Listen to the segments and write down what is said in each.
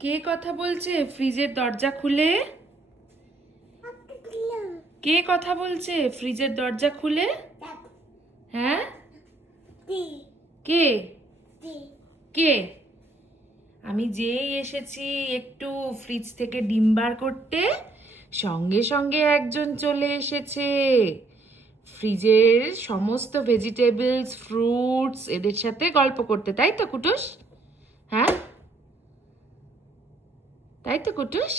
কে কথা বলছে ফ্রিজের দরজা খুলে? কে কথা বলছে ফ্রিজের দরজা খুলে? হ্যাঁ, কে? কে? আমি যেই এসেছি একটু ফ্রিজ থেকে ডিম বার করতে, সঙ্গে সঙ্গে একজন চলে এসেছে। ফ্রিজের সমস্ত ভেজিটেবলস, ফ্রুটস এদের সাথে গল্প করতে, তাই তো কুটুস? হ্যাঁ, তাই তো কুটুস?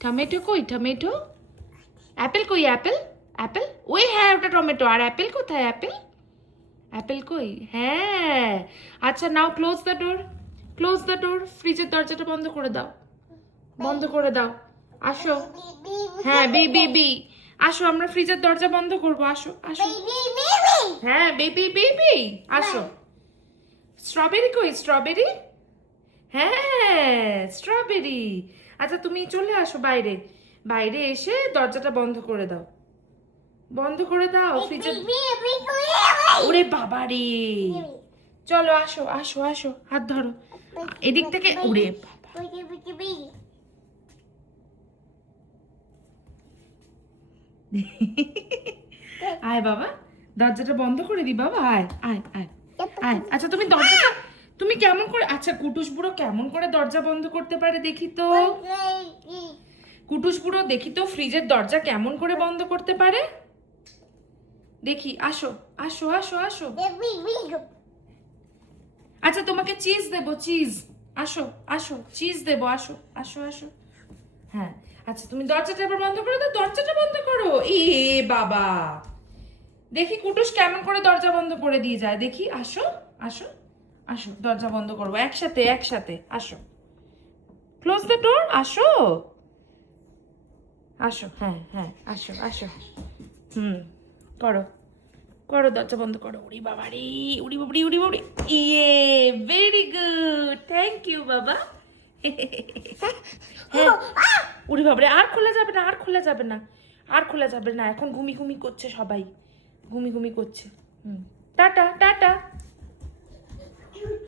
টমেটো কই? টমেটো? অ্যাপেল কই? অ্যাপেল? অ্যাপেল? ওই হ্যাঁ, ওটা টমেটো। আর অ্যাপেল কোথায়? অ্যাপেল? অ্যাপেল কই? হ্যাঁ। আচ্ছা, now close the door. Close the door. ফ্রিজের দরজাটা বন্ধ করে দাও। বন্ধ করে দাও। আসো। হ্যাঁ, বি বি বি। আসো, আমরা ফ্রিজের দরজা বন্ধ করব। আসো, আসো। হ্যাঁ, বেবি বেবি। আসো। স্ট্রবেরি কই? স্ট্রবেরি? হ্যাঁ, স্ট্রবেরি। আচ্ছা, তুমি চলে আসো বাইরে। বাইরে এসে দরজাটা বন্ধ করে দাও। বন্ধ করে দাও ফ্রিজের। ওরে বাবা রে! চলো, আসো আসো আসো, হাত ধরো। এদিক থেকে। ওরে বাবা! আয় বাবা, দরজাটা বন্ধ করে দি বাবা। আয় আয় আয় আয়। আচ্ছা, তুমি দরজাটা তুমি কেমন করে, আচ্ছা কুটুস বুড়ো কেমন করে দরজা বন্ধ করতে পারে দেখি তো? কুটুস বুড়ো দেখি তো ফ্রিজের দরজা কেমন করে বন্ধ করতে পারে দেখি। আসো আসো আসো আসো। আচ্ছা, তোমাকে চিজ দেবো, চিজ। আসো আসো, চিজ দেবো। আসো আসো আসো। হ্যাঁ, আচ্ছা তুমি দরজাটা এবার বন্ধ করে দাও। দরজাটা বন্ধ করো। এ বাবা, দেখি কুটুস কেমন করে দরজা বন্ধ করে দিয়ে যায় দেখি। আসো আসো আসো, দরজা বন্ধ করবো একসাথে একসাথে। আসো, ক্লোজ দ্য ডোর। আসো আসো। হ্যাঁ হ্যাঁ, আসো আসো। হুম, করো করো, দরজা বন্ধ করো। উড়ি বাবা রে! উড়ি বাবরি উড়ি বাবরি। ইয়ে, ভেরি গুড, থ্যাংক ইউ বাবা। হ্যাঁ, উড়ি বাবরে, আর খোলা যাবে না, আর খোলা যাবে না, আর খোলা যাবে না। এখন ঘুমি ঘুমি করছে সবাই, ঘুমি ঘুমি করছে। হুম, টাটা টাটা।